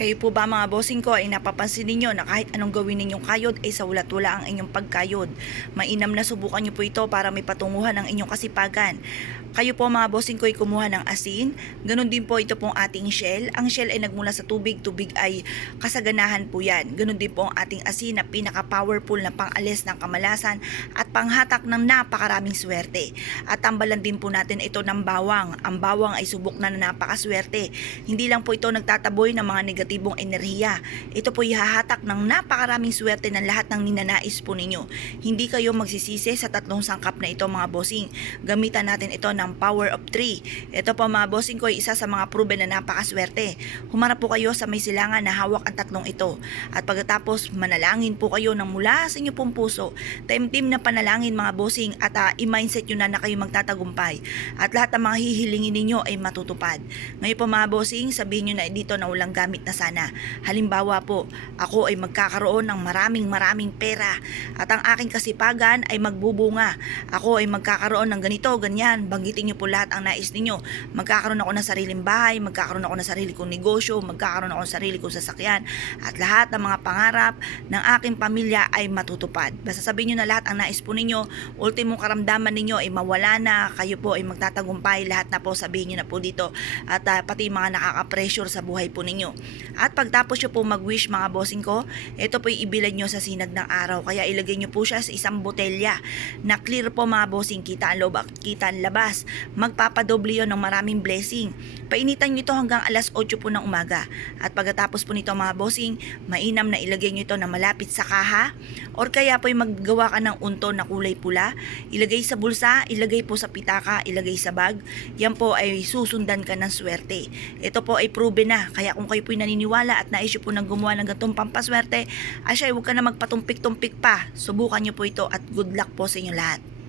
Kayo po ba mga bossing ko ay napapansin ninyo na kahit anong gawin ninyong kayod ay sa wala ang inyong pagkayod? Mainam na subukan nyo po ito para may patunguhan ng inyong kasipagan. Kayo po mga bossing ko ay kumuha ng asin. Ganon din po ito pong ating shell. Ang shell ay nagmula sa tubig. Tubig ay kasaganahan po yan. Ganon din po ang ating asin na pinaka-powerful na pangalis ng kamalasan at panghatak ng napakaraming swerte. At tambalan din po natin ito ng bawang. Ang bawang ay subok na napakaswerte. Hindi lang po ito nagtataboy ng mga negatibong enerhiya. Ito po ihahatak ng napakaraming swerte ng lahat ng ninanais po ninyo. Hindi kayo magsisisi sa tatlong sangkap na ito mga bossing. Gamitan natin ito ng power of 3. Ito po mga bossing ko ay isa sa mga proven na napakaswerte. Humarap po kayo sa may silangan na hawak ang tatlong ito. At pagkatapos manalangin po kayo ng mula sa inyo pong puso. Taimtim na panalangin mga bossing at i-mindset nyo na kayo magtatagumpay. At lahat ng mga hihilingin ninyo ay matutupad. Ngayon po mga bossing, sabihin nyo na dito na walang gamit na sana. Halimbawa po, ako ay magkakaroon ng maraming pera at ang aking kasipagan ay magbubunga. Ako ay magkakaroon ng ganito, ganyan. Banggitin nyo po lahat ang nais ninyo. Magkakaroon ako ng sariling bahay, magkakaroon ako ng sarili kong negosyo, magkakaroon ako ng sarili kong sasakyan at lahat ng mga pangarap ng aking pamilya ay matutupad. Basta sabihin nyo na lahat ang nais po ninyo, ultimong karamdaman ninyo ay mawala na, kayo po ay magtatagumpay, lahat na po sabihin nyo na po dito at pati mga nakaka-pressure sa buhay po ninyo. At pagtapos nyo po mag-wish mga bossing ko, ito po ibilad nyo sa sinag ng araw. Kaya ilagay nyo po siya sa isang botelya na clear po mga bossing. Kita ang loob at kita ang labas. Magpapadoble yun ng maraming blessing. Painitan nyo ito hanggang alas 8 po ng umaga. At pagkatapos po nito mga bossing, mainam na ilagay nyo ito na malapit sa kaha. Or kaya po maggawa ka ng unto na kulay pula. Ilagay sa bulsa, ilagay po sa pitaka, ilagay sa bag. Yan po ay susundan ka ng swerte. Ito po ay proven na. Kaya kung kayo po naniniwala at nais nyo po nang gumawa ng ganitong pampaswerte, huwag ka na magpatumpik-tumpik pa. Subukan nyo po ito at good luck po sa inyo lahat.